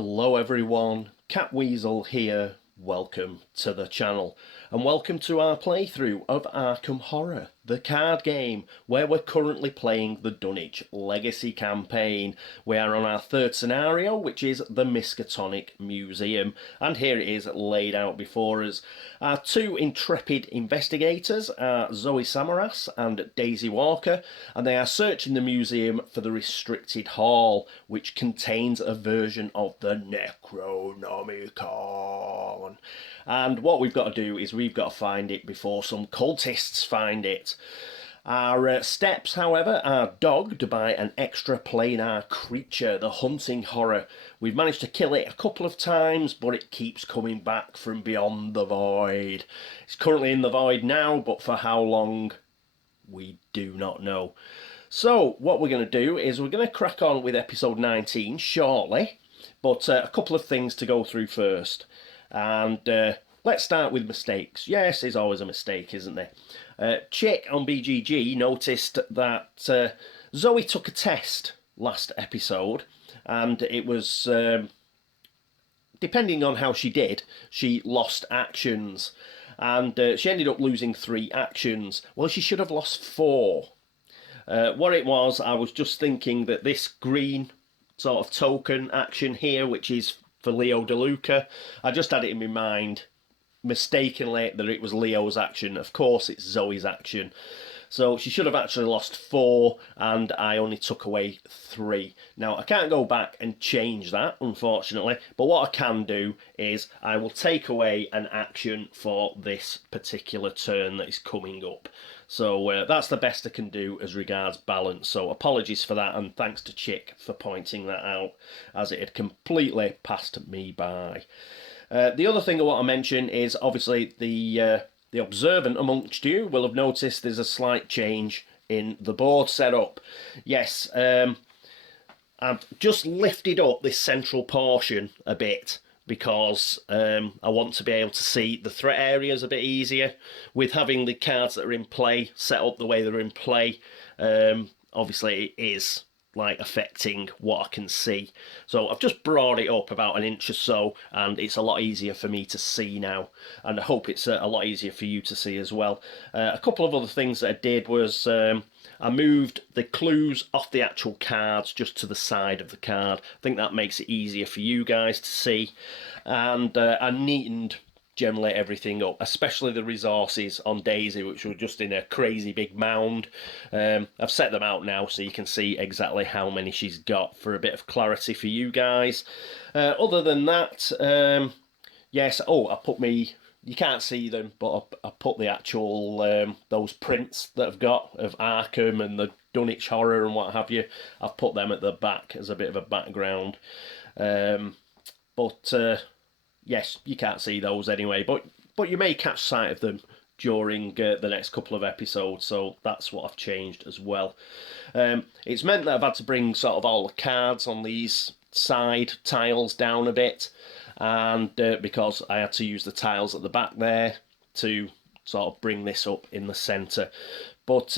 Hello everyone, Catweazle here, welcome to the channel and welcome to our playthrough of Arkham Horror, the card game where we're currently playing the Dunwich Legacy campaign. We are on our third scenario, which is the Miskatonic Museum, and here it is laid out before us. Our two intrepid investigators are Zoe Samaras and Daisy Walker, and they are searching the museum for the restricted hall, which contains a version of the Necronomicon. And what we've got to do is we've got to find it before some cultists find it. Our steps, however, are dogged by an extra-planar creature, the hunting horror. We've managed to kill it a couple of times, but it keeps coming back from beyond the void. It's currently in the void now, but for how long, we do not know. So, what we're going to do is we're going to crack on with episode 19 shortly, but a couple of things to go through first. And let's start with mistakes. Yes, there's always a mistake, isn't there? Chick on BGG noticed that Zoe took a test last episode, and it was, depending on how she did, she lost actions. And she ended up losing 3 actions. Well, she should have lost 4. What it was, I was just thinking that this green sort of token action here, which is for Leo DeLuca, I just had it in my mind mistakenly that it was Leo's action. Of course it's Zoe's action. So she should have actually lost 4, and I only took away 3. Now, I can't go back and change that, unfortunately, but what I can do is I will take away an action for this particular turn that is coming up. So that's the best I can do as regards balance. So apologies for that, and thanks to Chick for pointing that out, as it had completely passed me by. The other thing I want to mention is obviously the observant amongst you will have noticed there's a slight change in the board setup. Yes, I've just lifted up this central portion a bit because I want to be able to see the threat areas a bit easier. With having the cards that are in play set up the way they're in play, obviously it is like affecting what I can see. So I've just brought it up about an inch or so, and it's a lot easier for me to see now, and I hope it's a lot easier for you to see as well. A couple of other things that I did was I moved the clues off the actual cards just to the side of the card. I think that makes it easier for you guys to see, and I neatened generally everything up, especially the resources on Daisy, which were just in a crazy big mound. I've set them out now so you can see exactly how many she's got for a bit of clarity for you guys. Other than that, yes, I put me, you can't see them, but I put the actual, those prints that I've got of Arkham and the Dunwich Horror and what have you, I've put them at the back as a bit of a background. Yes, you can't see those anyway, but you may catch sight of them during the next couple of episodes, so that's what I've changed as well. It's meant that I've had to bring sort of all the cards on these side tiles down a bit, and because I had to use the tiles at the back there to sort of bring this up in the centre. But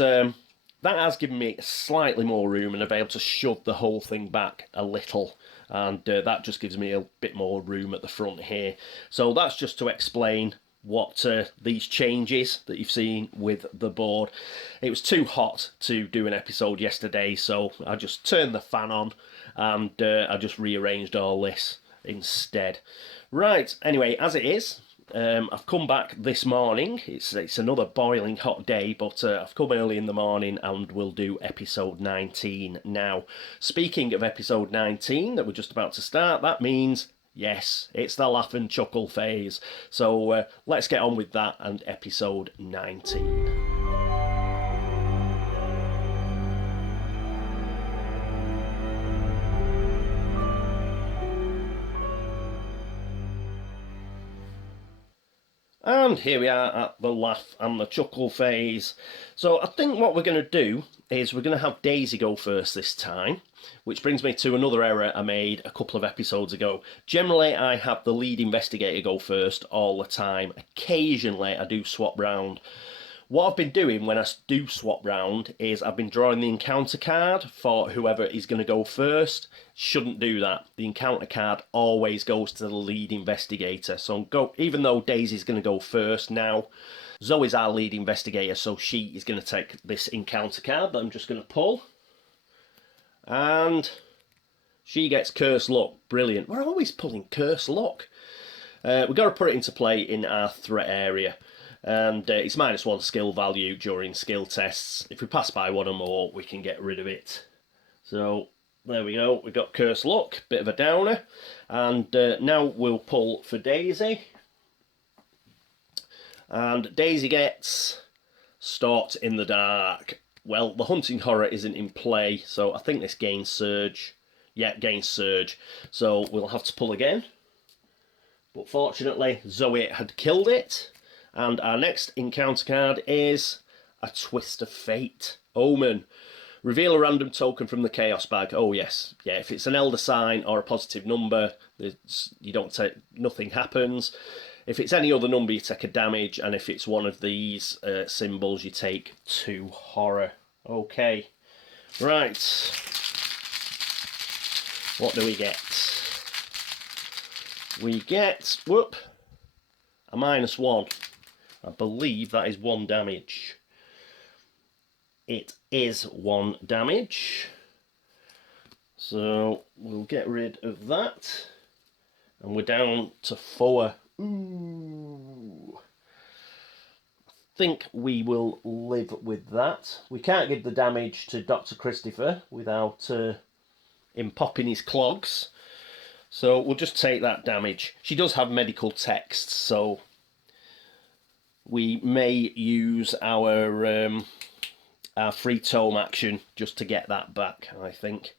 that has given me slightly more room, and I've been able to shove the whole thing back a little, and that just gives me a bit more room at the front here. So that's just to explain what these changes that you've seen with the board. It was too hot to do an episode yesterday, so I just turned the fan on, and I just rearranged all this instead. Right, anyway, as it is, I've come back this morning. It's another boiling hot day, but I've come early in the morning and we'll do episode 19 now. Speaking of episode 19 that we're just about to start, that means, yes, it's the laugh and chuckle phase. So let's get on with that and episode 19. And here we are at the laugh and the chuckle phase. So I think what we're going to do is we're going to have Daisy go first this time, which brings me to another error I made a couple of episodes ago. Generally, I have the lead investigator go first all the time. Occasionally, I do swap round. What I've been doing when I do swap round is I've been drawing the encounter card for whoever is going to go first. Shouldn't do that. The encounter card always goes to the lead investigator. So even though Daisy's going to go first now, Zoe's our lead investigator, so she is going to take this encounter card that I'm just going to pull. And she gets Curse Luck. Brilliant. We're always pulling Curse Luck. We've got to put it into play in our threat area. And it's -1 skill value during skill tests. If we pass by one or more, we can get rid of it. So there we go. We've got Curse Luck, bit of a downer. And now we'll pull for Daisy. And Daisy gets Stalked in the Dark. Well, the hunting horror isn't in play, so I think this gains Surge. Yeah, gains Surge. So we'll have to pull again. But fortunately, Zoe had killed it. And our next encounter card is a Twist of Fate. Omen. Reveal a random token from the Chaos bag. Oh yes, yeah. If it's an Elder sign or a positive number, you don't take. Nothing happens. If it's any other number, you take a damage, and if it's one of these symbols, you take 2 horror. Okay, right. What do we get? We get a -1. I believe that is 1 damage. It is 1 damage. So we'll get rid of that. And we're down to 4. Ooh. I think we will live with that. We can't give the damage to Dr. Christopher without him popping his clogs. So we'll just take that damage. She does have medical texts, so we may use our free tome action just to get that back, I think.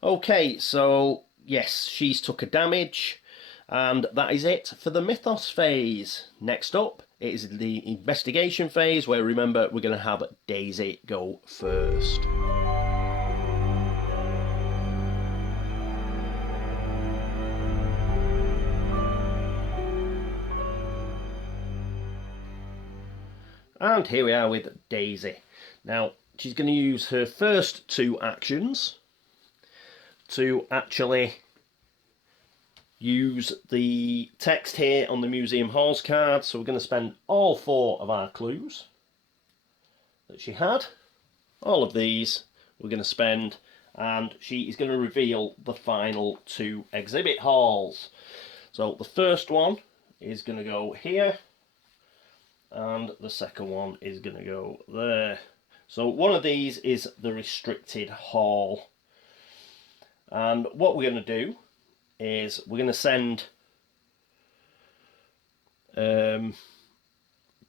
Okay, so yes, she's took a damage, and that is it for the Mythos phase. Next up is the investigation phase, where remember we're going to have Daisy go first. And here we are with Daisy. Now, she's going to use her first 2 actions to actually use the text here on the Museum Halls card. So we're going to spend all 4 of our clues that she had. All of these we're going to spend, and she is going to reveal the final 2 exhibit halls. So the first one is going to go here, and the second one is going to go there. So one of these is the restricted hall. And what we're going to do is we're going to send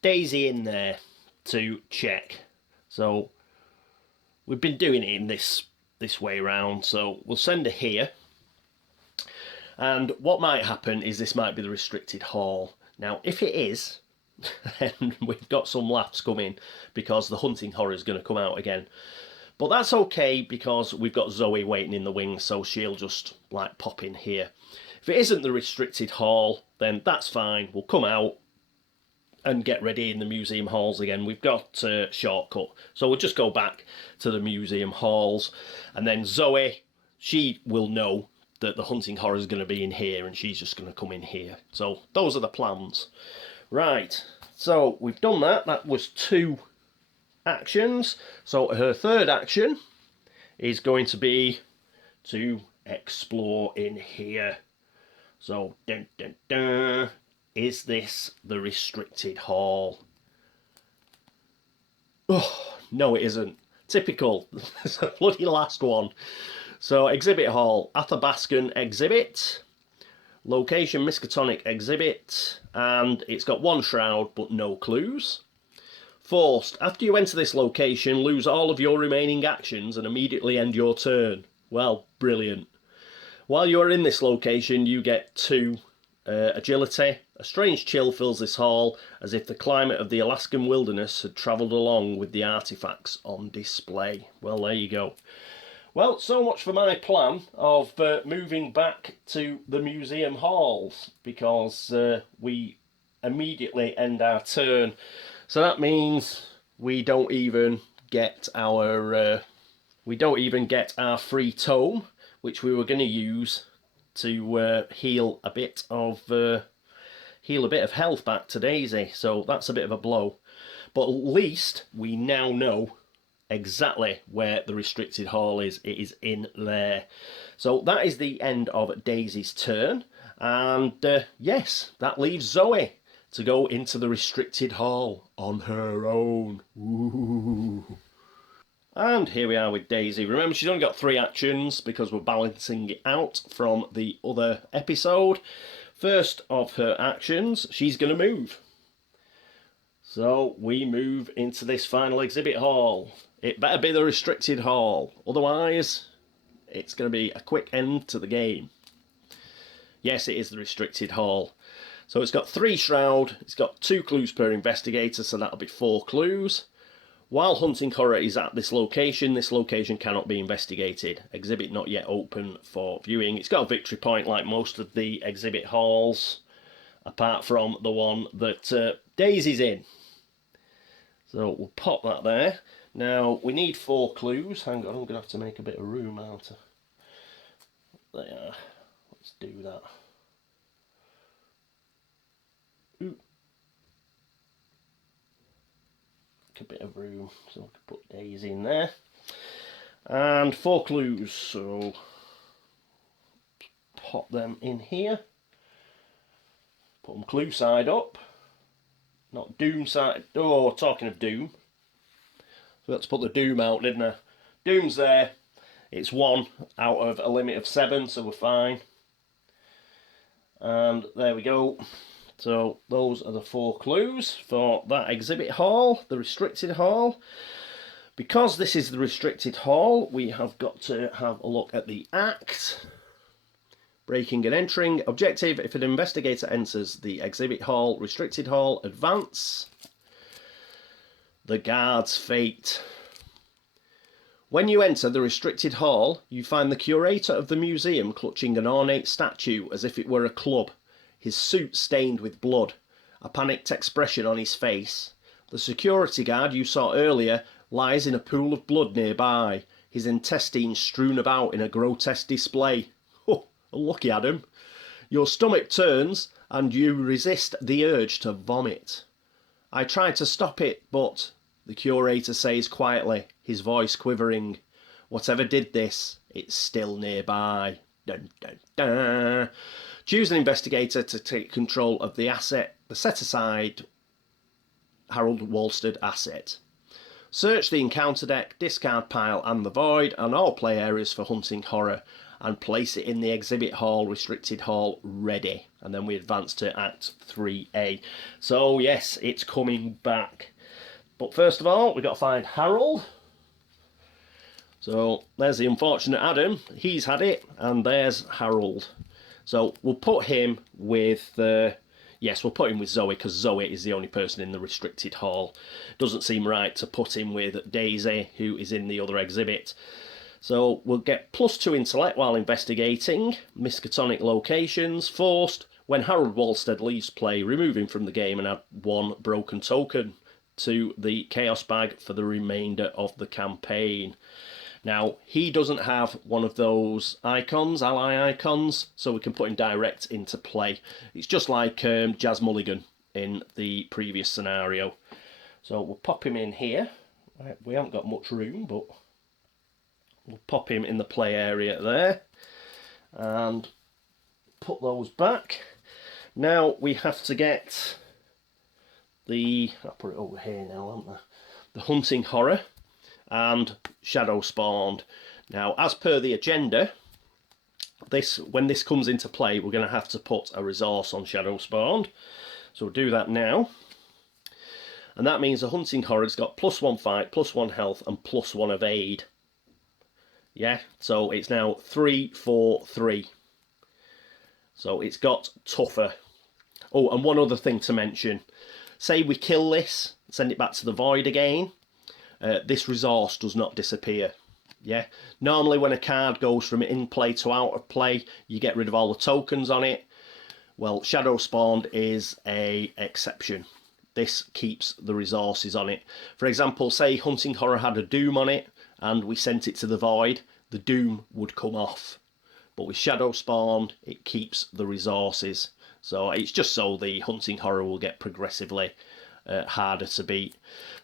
Daisy in there to check. So we've been doing it in this way round, so we'll send her here. And what might happen is this might be the restricted hall. Now, if it is, then we've got some laughs coming, because the hunting horror is going to come out again. But that's okay, because we've got Zoe waiting in the wings, so she'll just like pop in here. If it isn't the restricted hall, then that's fine. We'll come out and get ready in the museum halls again. We've got a shortcut, so we'll just go back to the museum halls, and then Zoe, she will know that the hunting horror is going to be in here, and she's just going to come in here. So those are the plans. Right, so we've done that. That was 2 actions. So her third action is going to be to explore in here. So, dun, dun, dun, is this the restricted hall? Oh, no it isn't. Typical. It's the bloody last one. So, exhibit hall, Athabascan exhibit. Location, Miskatonic exhibit, and it's got 1 shroud but no clues. Forced. After you enter this location, lose all of your remaining actions and immediately end your turn. Well, brilliant. While you are in this location, you get 2 agility. A strange chill fills this hall, as if the climate of the Alaskan wilderness had travelled along with the artefacts on display. Well, there you go. Well, so much for my plan of moving back to the museum halls, because we immediately end our turn. So that means we don't even get our free tome, which we were going to use to heal a bit of health back to Daisy. So that's a bit of a blow. But at least we now know exactly where the restricted hall is. It is in there. So that is the end of Daisy's turn. And yes, that leaves Zoe to go into the restricted hall on her own. Ooh. And here we are with Daisy. Remember, she's only got 3 actions because we're balancing it out from the other episode. First of her actions, she's going to move. So we move into this final exhibit hall. It better be the restricted hall. Otherwise, it's going to be a quick end to the game. Yes, it is the restricted hall. So it's got 3 shroud. It's got 2 clues per investigator, so that'll be 4 clues. While hunting horror is at this location cannot be investigated. Exhibit not yet open for viewing. It's got a victory point like most of the exhibit halls, apart from the one that Daisy's in. So we'll pop that there. Now we need 4 clues. Hang on, I'm going to have to make a bit of room out. There. Let's do that. Ooh. A bit of room, so I can put Daisy in there. And 4 clues, so pop them in here. Put them clue side up, not doom side. Oh, talking of doom, so let's put the doom out, didn't I? Doom's there. It's 1 out of a limit of 7, so we're fine. And there we go. So those are the 4 clues for that exhibit hall, the restricted hall. Because this is the restricted hall, we have got to have a look at the act. Breaking and entering. Objective: if an investigator enters the exhibit hall, restricted hall, advance. The guard's fate. When you enter the restricted hall, you find the curator of the museum clutching an ornate statue as if it were a club. His suit stained with blood, a panicked expression on his face. The security guard you saw earlier lies in a pool of blood nearby, his intestines strewn about in a grotesque display. Oh, unlucky Adam. Your stomach turns and you resist the urge to vomit. I tried to stop it, but, the curator says quietly, his voice quivering, whatever did this, it's still nearby. Dun, dun, dun. Choose an investigator to take control of the asset, the set-aside Harold Walsted asset. Search the encounter deck, discard pile and the void and all play areas for hunting horror and place it in the exhibit hall, restricted hall, ready. And then we advance to Act 3A. So yes, it's coming back. But first of all, we've got to find Harold. So there's the unfortunate Adam. He's had it. And there's Harold. So we'll put him with, we'll put him with Zoe, because Zoe is the only person in the restricted hall. Doesn't seem right to put him with Daisy, who is in the other exhibit. So we'll get +2 intellect while investigating, miskatonic locations, forced. When Harold Walsted leaves play, remove him from the game and add 1 broken token to the chaos bag for the remainder of the campaign. Now, he doesn't have one of those icons, ally icons, so we can put him direct into play. It's just like Jazz Mulligan in the previous scenario. So we'll pop him in here. Right, we haven't got much room, but we'll pop him in the play area there. And put those back. Now we have to get I'll put it over here now, haven't I? The hunting horror and shadow spawned. Now, as per the agenda, when this comes into play, we're going to have to put a resource on shadow spawned. So we'll do that now. And that means the hunting horror's got +1 fight, +1 health, and +1 evade. Yeah, so it's now 3, 4, 3. So it's got tougher. Oh, and one other thing to mention. Say we kill this, send it back to the void again. This resource does not disappear. Yeah. Normally when a card goes from in play to out of play, you get rid of all the tokens on it. Well, shadow spawned is a exception. this keeps the resources on it. For example, say Hunting Horror had a doom on it and we sent it to the void, the doom would come off. But with Shadow Spawn, it keeps the resources. So it's just so the Hunting Horror will get progressively harder to beat.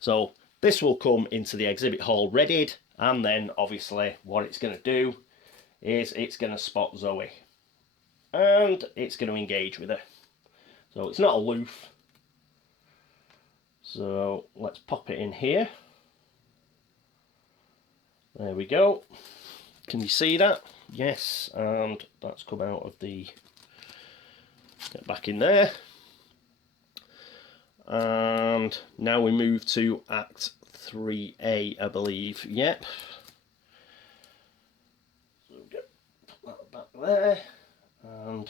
So this will come into the exhibit hall readied, and then obviously what it's going to do is it's going to spot Zoe. And it's going to engage with her. So it's not aloof. So let's pop it in here. There we go. Can you see that? Yes, and that's come out of the... Get back in there. And now we move to Act 3A, I believe. Yep. So get that back there. And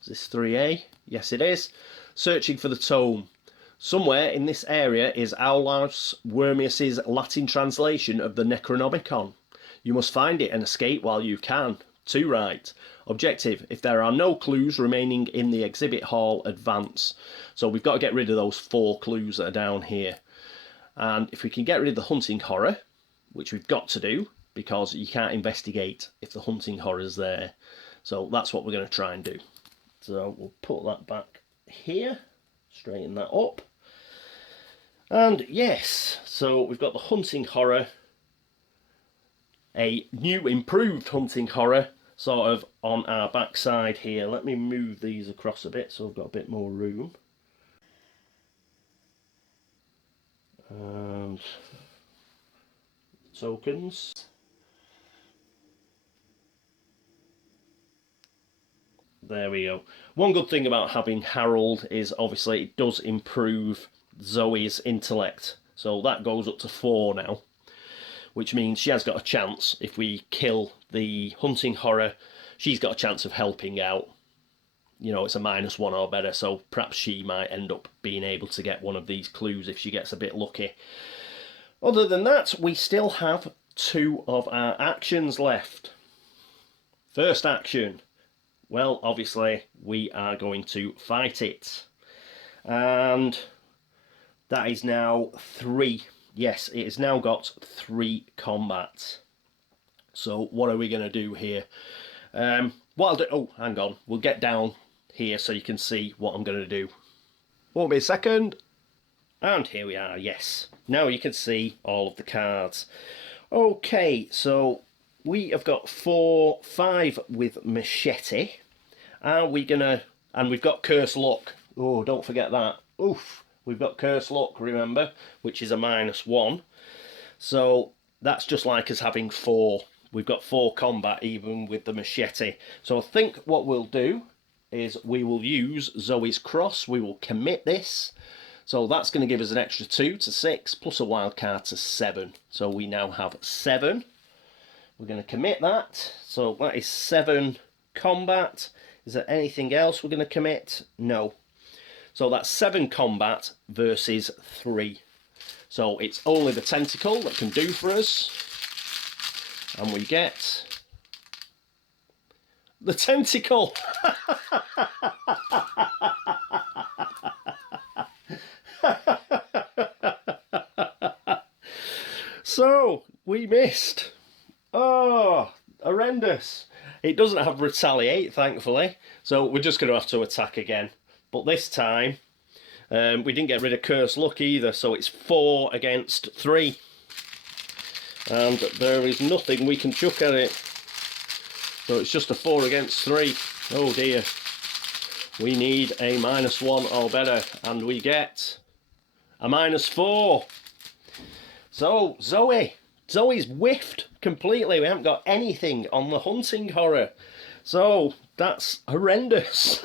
is this 3A? Yes, it is. Searching for the Tome. Somewhere in this area is Aulus Wormius's Latin translation of the Necronomicon. You must find it and escape while you can. To right. Objective: if there are no clues remaining in the exhibit hall, advance. So we've got to get rid of those 4 clues that are down here. And if we can get rid of the Hunting Horror, which we've got to do, because you can't investigate if the Hunting Horror's there. So that's what we're going to try and do. So we'll put that back here, straighten that up. And yes, so we've got the Hunting Horror, a new improved Hunting Horror, sort of on our backside here. Let me move these across a bit so I've got a bit more room. And tokens. There we go. One good thing about having Harold is obviously it does improve Zoe's intellect. So that goes up to 4 now, which means she has got a chance. If we kill the Hunting Horror, she's got a chance of helping out. You know, it's a -1 or better, so perhaps she might end up being able to get one of these clues if she gets a bit lucky. Other than that, we still have 2 of our actions left. First action. Well, obviously, we are going to fight it. And that is now 3. Yes, it has now got 3 combat. So what are we going to do here? What I'll do... Oh, hang on. We'll get down here so you can see what I'm going to do. Won't be a second. And here we are, yes. Now you can see all of the cards. Okay, so we have got 5 with machete. Are we gonna... And we've got curse luck. Oh, don't forget that. Oof. We've got curse luck, remember, which is a -1. So that's just like us having 4. We've got 4 combat even with the machete. So I think what we'll do is we will use Zoe's Cross. We will commit this. So that's going to give us an extra 2 to 6 plus a wild card to 7. So we now have 7. We're going to commit that. So that is 7 combat. Is there anything else we're going to commit? No. So that's 7 combat versus 3. So it's only the tentacle that can do for us. And we get the tentacle. So we missed. Oh, horrendous. It doesn't have retaliate, thankfully. So we're just going to have to attack again. But this time, we didn't get rid of curse luck either. So it's 4 against 3. And there is nothing we can chuck at it. So it's just a 4 against 3. Oh dear. We need a -1 or better. And we get a -4. So, Zoe's whiffed completely. We haven't got anything on the Hunting Horror. So, that's horrendous.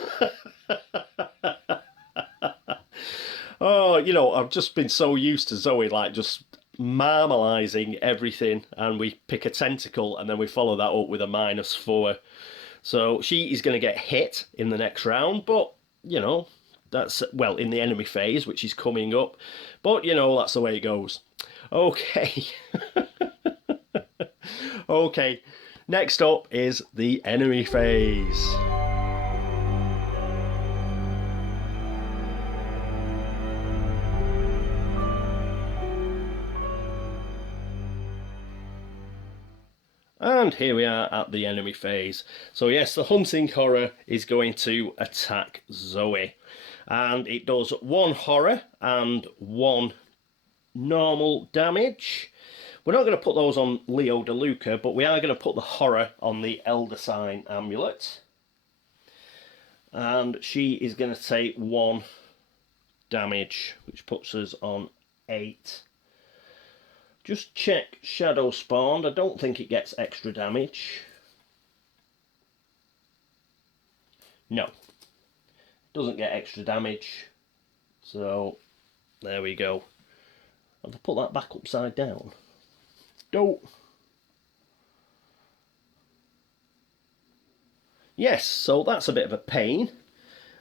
Oh, you know, I've just been so used to Zoe, like, just marmalising everything. And we pick a tentacle, and then we follow that up with a -4. So, she is going to get hit in the next round. But, you know, that's, well, in the enemy phase, which is coming up. But, you know, that's the way it goes. Okay. Okay. Next up is the enemy phase. And here we are at the enemy phase. So yes, the hunting horror is going to attack Zoe. And it does 1 horror and 1 normal damage. We're not going to put those on Leo DeLuca, but we are going to put the horror on the Elder Sign amulet. And she is going to take 1 damage, which puts us on 8. Just check Shadow Spawned. I don't think it gets extra damage. No. Doesn't get extra damage. So, there we go. Have to put that back upside down. Don't. Yes, so that's a bit of a pain.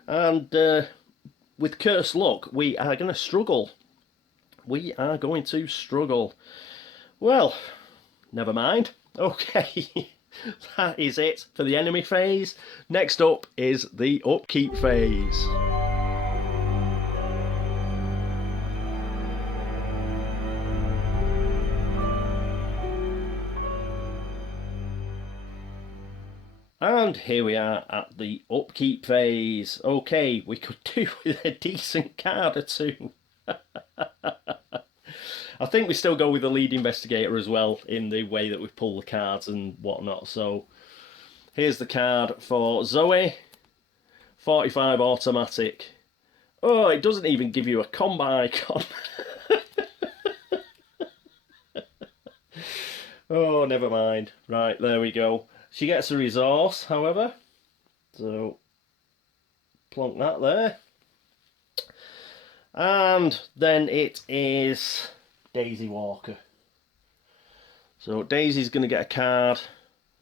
And with Cursed Luck, we are going to struggle. We are going to struggle. Well, never mind. Okay, that is it for the enemy phase. Next up is the upkeep phase. And here we are at the upkeep phase. Okay, we could do with a decent card or two. I think we still go with the lead investigator as well in the way that we pull the cards and whatnot. So here's the card for Zoe. 45 automatic. Oh, it doesn't even give you a combat icon. Oh, never mind. Right, there we go. She gets a resource, however. So plonk that there. And then it is Daisy Walker. So Daisy's going to get a card.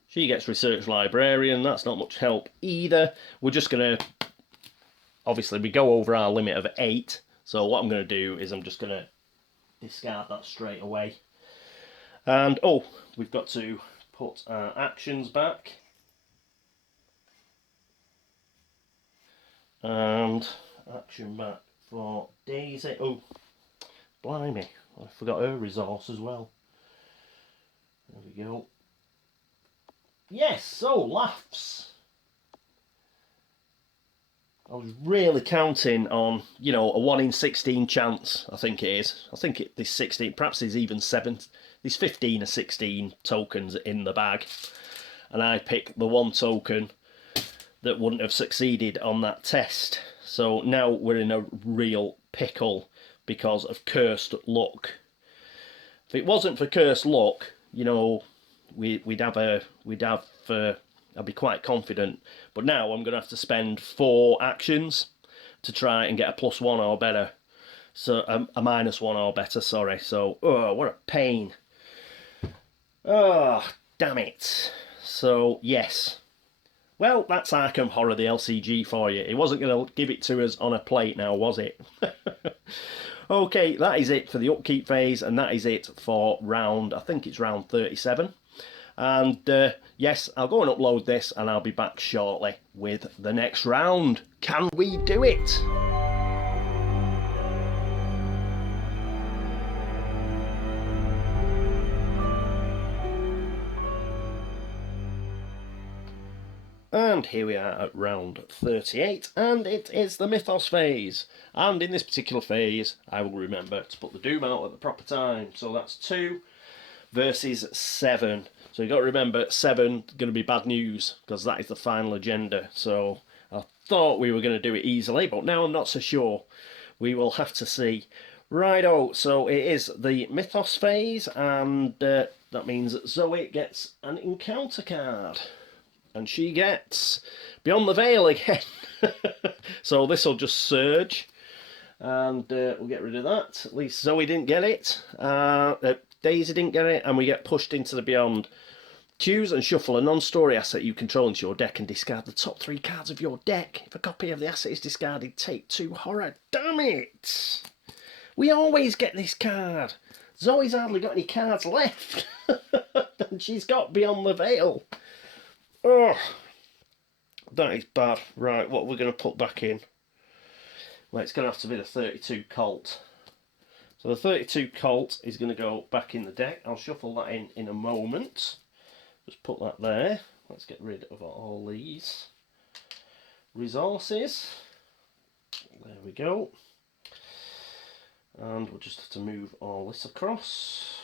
She gets Research Librarian. That's not much help either. We're just going to... Obviously, we go over our limit of 8. So what I'm going to do is I'm just going to discard that straight away. And, oh, we've got to put our actions back. And action back for Daisy. Oh, blimey. I forgot her resource as well. There we go. Yes, so laughs. I was really counting on, you know, a 1 in 16 chance, I think it is. I think there's 16, perhaps there's even 7, there's 15 or 16 tokens in the bag. And I picked the 1 token that wouldn't have succeeded on that test. So now we're in a real pickle because of Cursed Luck. If it wasn't for Cursed Luck, you know, I'd be quite confident. But now I'm going to have to spend 4 actions to try and get a +1 or better. So a -1 or better, sorry. So, oh, what a pain. Oh, damn it. So, yes. Well, that's Arkham Horror, the LCG for you. It wasn't going to give it to us on a plate now, was it? Okay, that is it for the upkeep phase, and that is it for round, I think it's round 37. And yes, I'll go and upload this, and I'll be back shortly with the next round. Can we do it? And here we are at round 38, and it is the Mythos phase. And in this particular phase, I will remember to put the Doom out at the proper time. So that's 2 versus 7. So you've got to remember, 7 going to be bad news, because that is the final agenda. So I thought we were going to do it easily, but now I'm not so sure. We will have to see. Righto, so it is the Mythos phase, and that means that Zoe gets an encounter card. And she gets Beyond the Veil again. So this will just surge. And we'll get rid of that. At least Zoe didn't get it. Daisy didn't get it. And we get pushed into the Beyond. Choose and shuffle a non-story asset you control into your deck and discard the top 3 cards of your deck. If a copy of the asset is discarded, take 2 horror. Damn it! We always get this card. Zoe's hardly got any cards left. And she's got Beyond the Veil. Oh, that is bad. Right, what we're going to put back in? Well, it's going to have to be the 32 Colt. So the 32 Colt is going to go back in the deck. I'll shuffle that in a moment. Just put that there. Let's get rid of all these resources. There we go. And we'll just have to move all this across.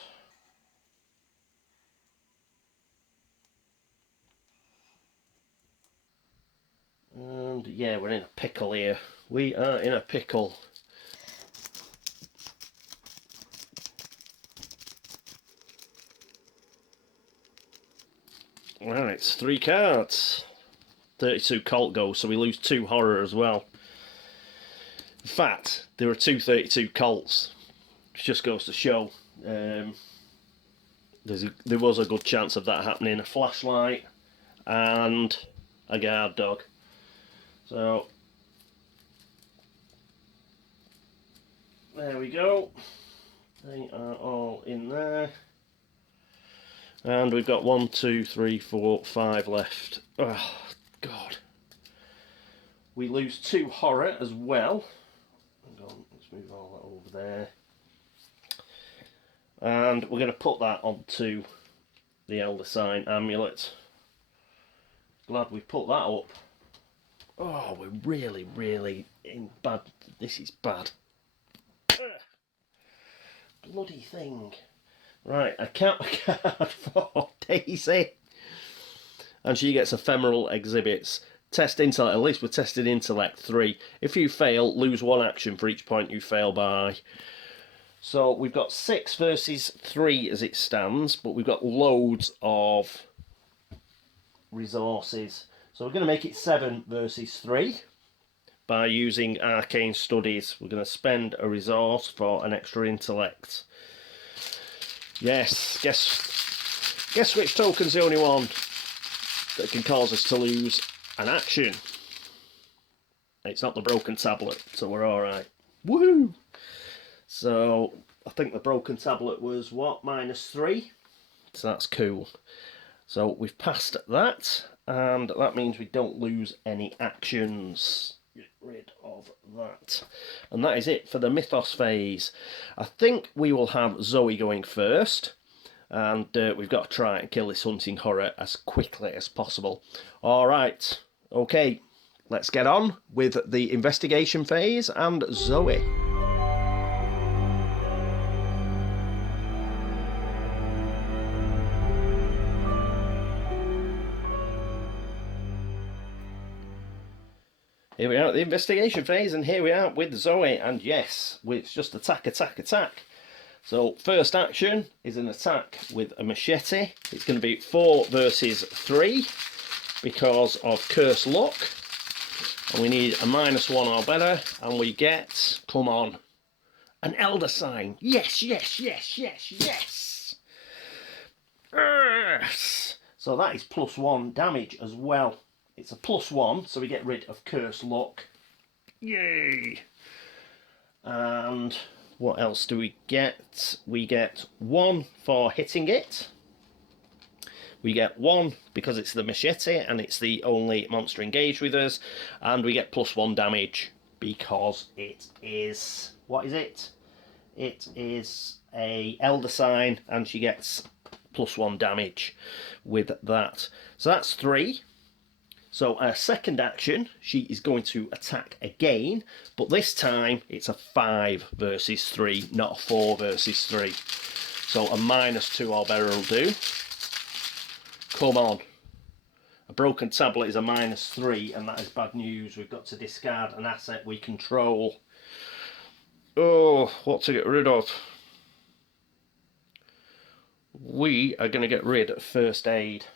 And yeah, we're in a pickle here. We are in a pickle. Well, it's 3 cards. 32 cult goes, so we lose 2 horror as well. In fact, there are 2 32 cults. It just goes to show there was a good chance of that happening. A flashlight and a guard dog. So there we go. They are all in there. And we've got 1, 2, 3, 4, 5 left. Oh, God. We lose 2 horror as well. Hang on, let's move all that over there. And we're going to put that onto the Elder Sign amulet. Glad we put that up. Oh, we're really, really in bad. This is bad. Ugh. Bloody thing. Right, I count a card for Daisy. And she gets ephemeral exhibits. Test intellect, at least we're testing intellect 3. If you fail, lose 1 action for each point you fail by. So we've got 6 versus 3 as it stands, but we've got loads of resources. So we're going to make it 7 versus 3 by using arcane studies. We're going to spend a resource for an extra intellect. Yes, guess which token's the only one that can cause us to lose an action. It's not the broken tablet, so we're alright. Woohoo! So, I think the broken tablet was, what, -3? So that's cool. So, we've passed that, and that means we don't lose any actions. Get rid of that. And that is it for the Mythos phase. I think we will have Zoe going first. And we've got to try and kill this hunting horror as quickly as possible. Alright, okay, let's get on with the investigation phase and Zoe. Here we are at the investigation phase, and here we are with Zoe, and yes, it's just attack, attack, attack. So first action is an attack with a machete. It's going to be 4 versus 3 because of Curse Luck. And we need a -1 or better, and we get, come on, an Elder Sign. Yes, yes, yes, yes, yes. Yes. So that is +1 damage as well. It's a +1, so we get rid of Curse Luck. Yay! And what else do we get? We get 1 for hitting it. We get 1 because it's the machete and it's the only monster engaged with us. And we get +1 damage because it is... what is it? It is a Elder Sign, and she gets +1 damage with that. So that's 3. So our second action, she is going to attack again, but this time it's a 5 versus 3, not a 4 versus 3. So a -2 or better will do. Come on. A broken tablet is a -3, and that is bad news. We've got to discard an asset we control. Oh, what to get rid of? We are going to get rid of first aid.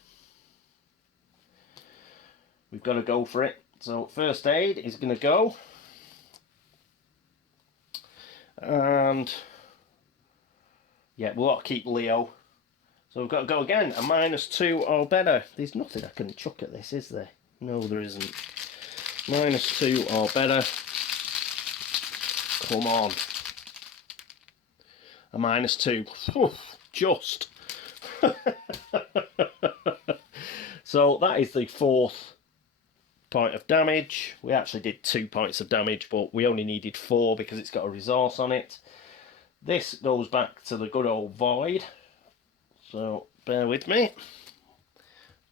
We've got to go for it. So first aid is going to go. And yeah, we'll have to keep Leo. So we've got to go again. A -2 or better. There's nothing I can chuck at this, is there? No, there isn't. -2 or better. Come on. A -2. Whew, just. So that is the 4th point of damage. We actually did 2 points of damage, but we only needed 4 because it's got a resource on it. This goes back to the good old void, so bear with me.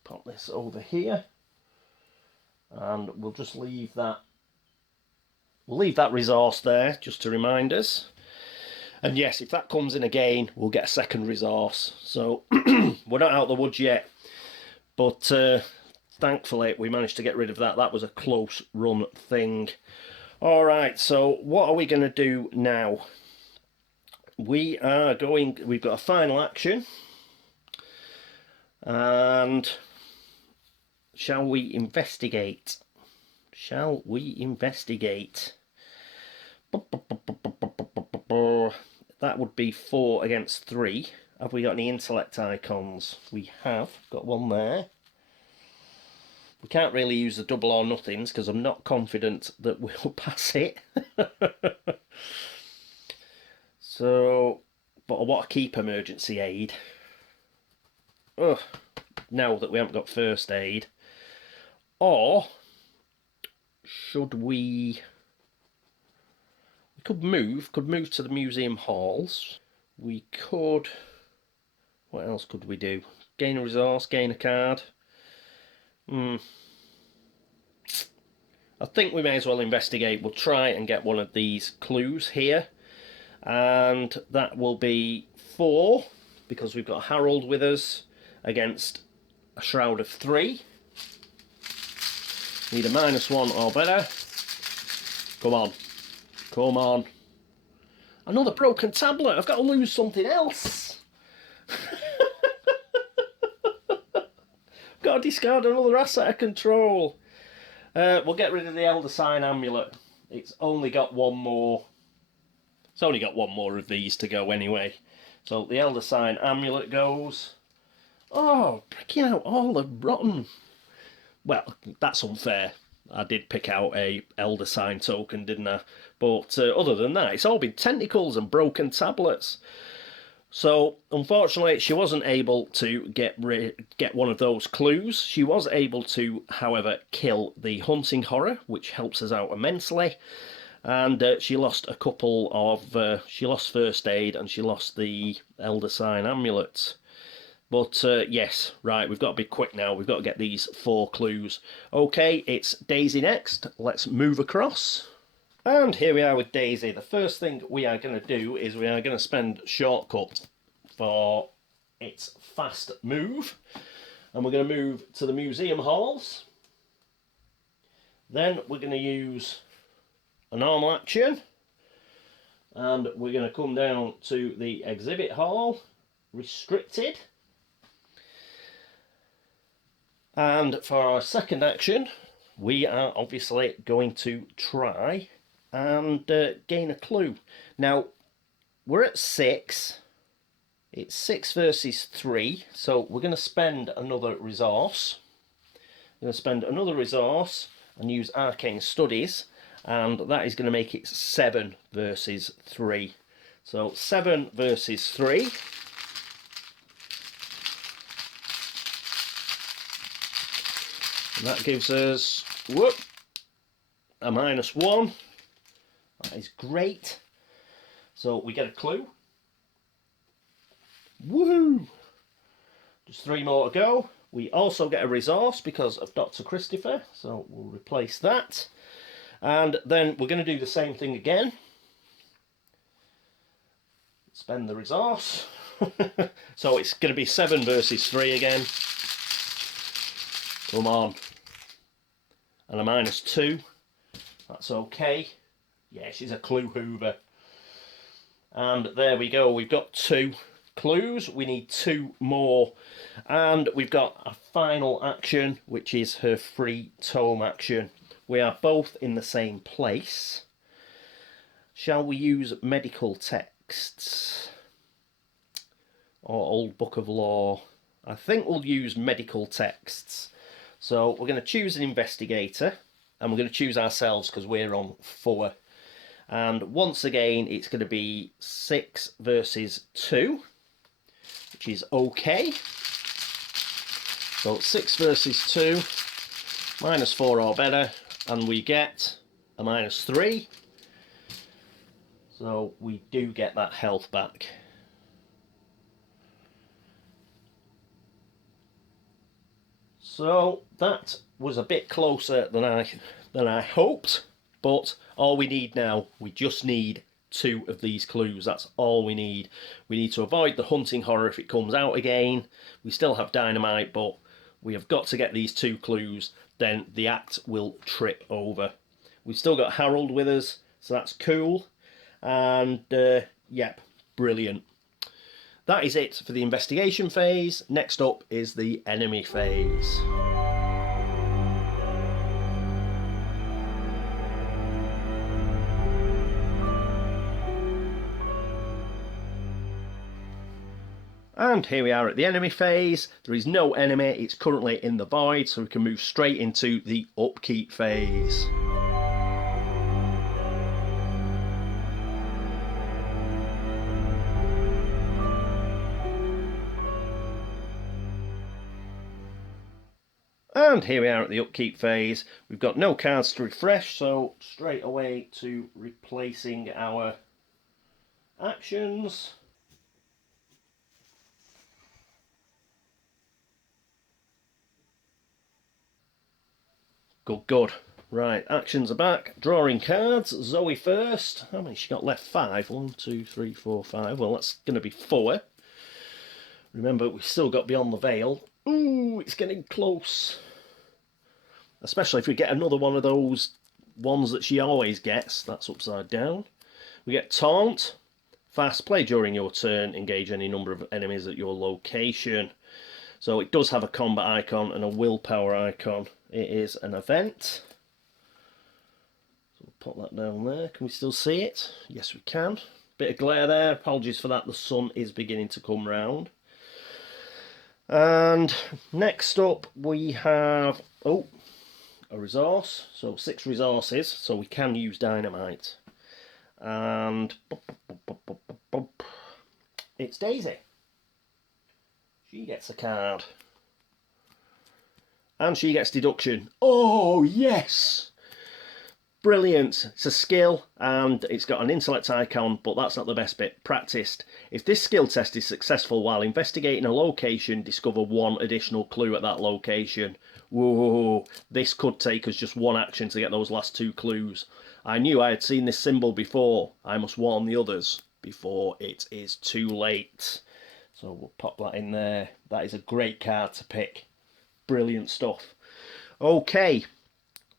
pop this over here, and we'll just leave that. We'll leave that resource there just to remind us. And yes, if that comes in again, we'll get a second resource. So we're not out of the woods yet, but thankfully we managed to get rid of that. That was a close run thing. All right, so what are we going to do now? We've got a final action, and shall we investigate? Shall we investigate? That would be 4 against 3. Have we got any intellect icons? We have got one there. We can't really use the double or nothings because I'm not confident that we'll pass it. So, but I want to keep emergency aid. Ugh, now that we haven't got first aid. Or should we could move to the museum halls. We could, what else could we do? Gain a resource, gain a card. I think we may as well investigate. We'll try and get one of these clues here, and that will be 4 because we've got Harold with us against a shroud of 3. Need a -1 or better. Come on. Come on. Another broken tablet. I've got to lose something else. Got to discard another asset of control. We'll get rid of the Elder Sign Amulet. It's only got one more. It's only got one more of these to go anyway. So the Elder Sign Amulet goes. Oh, picking out all the rotten. Well, that's unfair. I did pick out a Elder Sign token, didn't I? But other than that, it's all been tentacles and broken tablets. So, unfortunately, she wasn't able to get one of those clues. She was able to, however, kill the hunting horror, which helps us out immensely. And she lost a couple of... she lost first aid and she lost the Elder Sign Amulet. But yes, right, we've got to be quick now. We've got to get these 4 clues. Okay, it's Daisy next. Let's move across. And here we are with Daisy. The first thing we are going to do is we are going to spend shortcut for its fast move. And we're going to move to the museum halls. Then we're going to use a normal action. And we're going to come down to the exhibit hall, restricted. And for our second action, we are obviously going to try and gain a clue. Now, we're at 6. It's 6 versus 3, so we're going to spend another resource. We're going to spend another resource and use Arcane Studies, and that is going to make it 7 versus 3. So 7 versus 3. And that gives us, whoop, a -1. That is great. So we get a clue. Woohoo! Just 3 more to go. We also get a resource because of Dr. Christopher, so we'll replace that. And then we're going to do the same thing again. Spend the resource. So it's going to be 7 versus 3 again. Come on. And a -2. That's okay. Yeah, she's a clue hoover. And there we go. We've got 2 clues. We need 2 more. And we've got a final action, which is her free tome action. We are both in the same place. Shall we use medical texts? Or Old Book of Law? I think we'll use medical texts. So we're going to choose an investigator, and we're going to choose ourselves because we're on 4. And once again, it's going to be 6 versus 2, which is okay. So 6 versus 2, -4 or better, and we get a -3. So we do get that health back. So that was a bit closer than I hoped, but all we need now, we just need 2 of these clues. That's all we need. We need to avoid the hunting horror if it comes out again. We still have dynamite, but we have got to get these 2 clues, then the act will trip over. We've still got Harold with us, so that's cool. And yep, brilliant. That is it for the investigation phase. Next up is the enemy phase. And here we are at the enemy phase. There is no enemy, it's currently in the void, so we can move straight into the upkeep phase. And here we are at the upkeep phase. We've got no cards to refresh, so straight away to replacing our actions. Good. Right, actions are back. Drawing cards. Zoe first. How many she got left? 5. 1, 2, 3, 4, 5. Well, that's going to be 4. Remember, we've still got Beyond the Veil. Ooh, it's getting close. Especially if we get another one of those ones that she always gets. That's upside down. We get Taunt. Fast, play during your turn. Engage any number of enemies at your location. So it does have a combat icon and a willpower icon. It is an event. So we'll put that down there. Can we still see it? Yes, we can. Bit of glare there. Apologies for that. The sun is beginning to come round. And next up we have a resource. So 6 resources. So we can use dynamite. And it's Daisy. She gets a card. And she gets deduction. Oh, yes! Brilliant. It's a skill, and it's got an intellect icon, but that's not the best bit. Practiced. If this skill test is successful while investigating a location, discover 1 additional clue at that location. Whoa, this could take us just 1 action to get those last 2 clues. I knew I had seen this symbol before. I must warn the others before it is too late. So we'll pop that in there. That is a great card to pick. Brilliant stuff. Okay,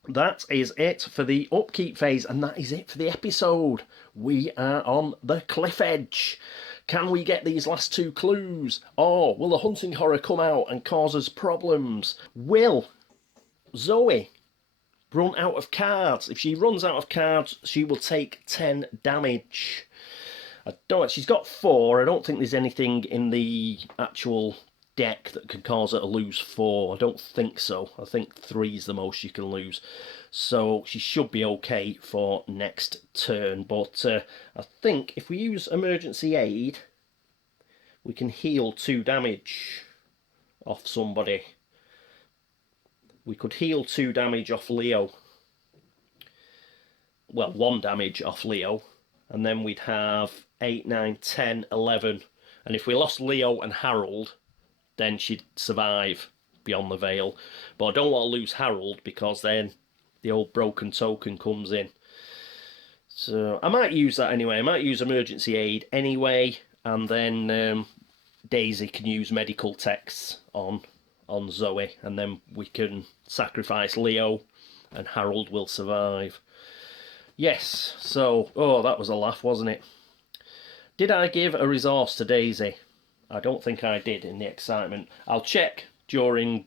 that is it for the upkeep phase, and that is it for the episode. We are on the cliff edge. Can we get these last 2 clues? Or will the hunting horror come out and cause us problems? Will Zoe run out of cards? If she runs out of cards, she will take 10 damage. She's got 4. I don't think there's anything in the actual deck that could cause her to lose 4. I don't think so. I think 3 is the most you can lose. So she should be okay for next turn. But I think if we use emergency aid, we can heal 2 damage off somebody. We could heal 2 damage off Leo. Well, 1 damage off Leo. And then we'd have 8, 9, 10, 11. And if we lost Leo and Harold, then she'd survive Beyond the Veil. But I don't want to lose Harold, because then the old broken token comes in. So I might use that anyway. I might use emergency aid anyway. And then Daisy can use medical texts on Zoe. And then we can sacrifice Leo and Harold will survive. Yes, so, that was a laugh, wasn't it? Did I give a resource to Daisy? I don't think I did in the excitement. I'll check during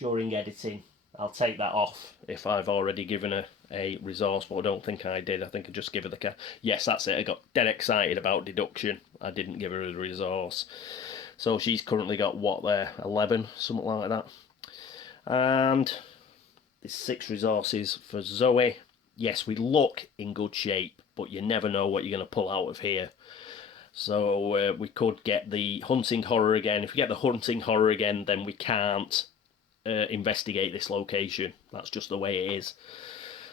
editing. I'll take that off if I've already given her a resource, but I don't think I did. I think I just give her the card. Yes, that's it. I got dead excited about deduction. I didn't give her a resource. So she's currently got, what there, 11, something like that. And there's 6 resources for Zoe. Yes, we look in good shape, but you never know what you're going to pull out of here. So we could get the hunting horror again. If we get the hunting horror again, then we can't investigate this location. That's just the way it is.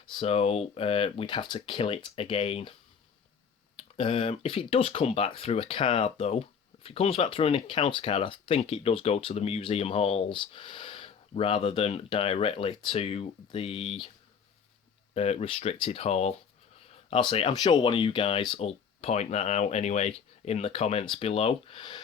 So we'd have to kill it again. If it does come back through a card, though, If it comes back through an encounter card, I think it does go to the museum halls rather than directly to the restricted hall. I'll see. I'm sure one of you guys will point that out anyway in the comments below.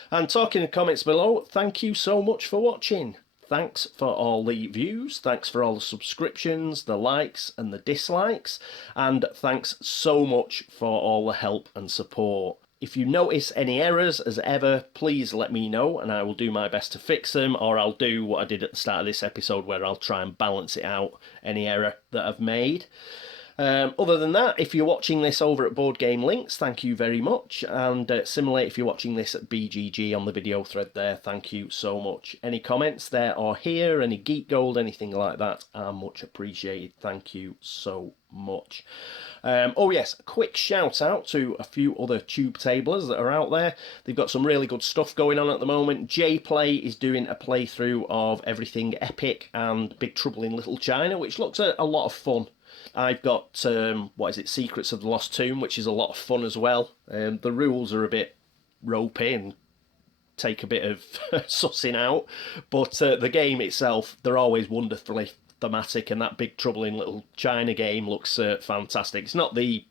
And talking in the comments below, thank you so much for watching. Thanks for all the views, thanks for all the subscriptions, the likes and the dislikes, and thanks so much for all the help and support. If you notice any errors as ever, please let me know and I will do my best to fix them, or I'll do what I did at the start of this episode where I'll try and balance it out, any error that I've made. Other than that, if you're watching this over at Board Game Links, thank you very much. And similarly, if you're watching this at BGG on the video thread there, thank you so much. Any comments there or here, any geek gold, anything like that, are much appreciated. Thank you so much. Oh yes, a quick shout out to a few other tube tablers that are out there. They've got some really good stuff going on at the moment. J-Play is doing a playthrough of everything Epic and Big Trouble in Little China, which looks a lot of fun. I've got, Secrets of the Lost Tomb, which is a lot of fun as well. The rules are a bit ropey and take a bit of sussing out, but the game itself, they're always wonderfully thematic, and that Big Trouble in Little China game looks fantastic. It's not the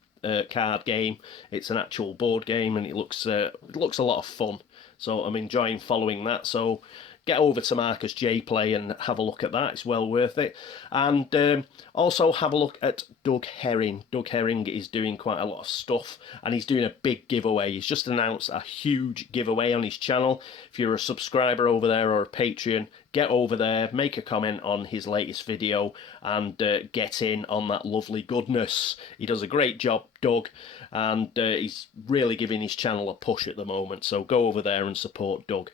card game, it's an actual board game, and it looks a lot of fun. So I'm enjoying following that. So get over to Marcus J Play and have a look at that. It's well worth it. And also have a look at Doug Herring. Doug Herring is doing quite a lot of stuff, and he's doing a big giveaway. He's just announced a huge giveaway on his channel. If you're a subscriber over there or a Patreon, get over there, make a comment on his latest video, and get in on that lovely goodness. He does a great job, Doug, and he's really giving his channel a push at the moment. So go over there and support Doug.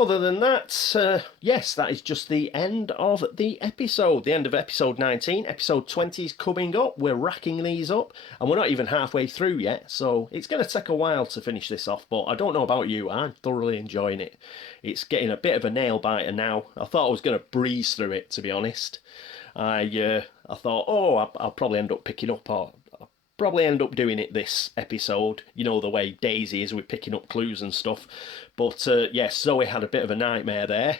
Other than that, yes, that is just the end of the episode. The end of episode 19. Episode 20 is coming up. We're racking these up, and we're not even halfway through yet, so it's going to take a while to finish this off, but I don't know about you, I'm thoroughly enjoying it. It's getting a bit of a nail-biter now. I thought I was going to breeze through it, to be honest. I thought, oh, I'll probably end up picking up, or probably end up doing it this episode, you know, the way Daisy is with picking up clues and stuff. But yes, Zoe had a bit of a nightmare there.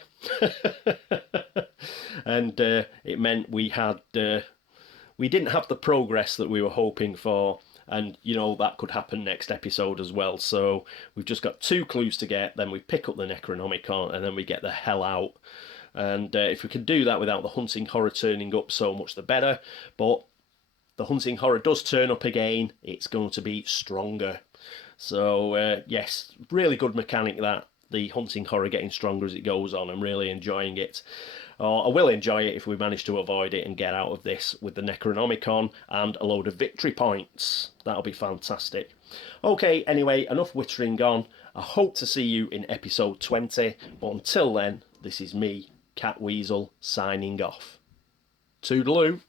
And it meant we didn't have the progress that we were hoping for, and you know that could happen next episode as well. So we've just got 2 clues to get, then we pick up the Necronomicon, and then we get the hell out. And if we could do that without the Hunting Horror turning up, so much the better. But the Hunting Horror does turn up again, it's going to be stronger. So, yes, really good mechanic that. The Hunting Horror getting stronger as it goes on. I'm really enjoying it. I will enjoy it if we manage to avoid it and get out of this with the Necronomicon and a load of victory points. That'll be fantastic. Okay, anyway, enough wittering on. I hope to see you in episode 20. But until then, this is me, Catweazle, signing off. Toodaloo.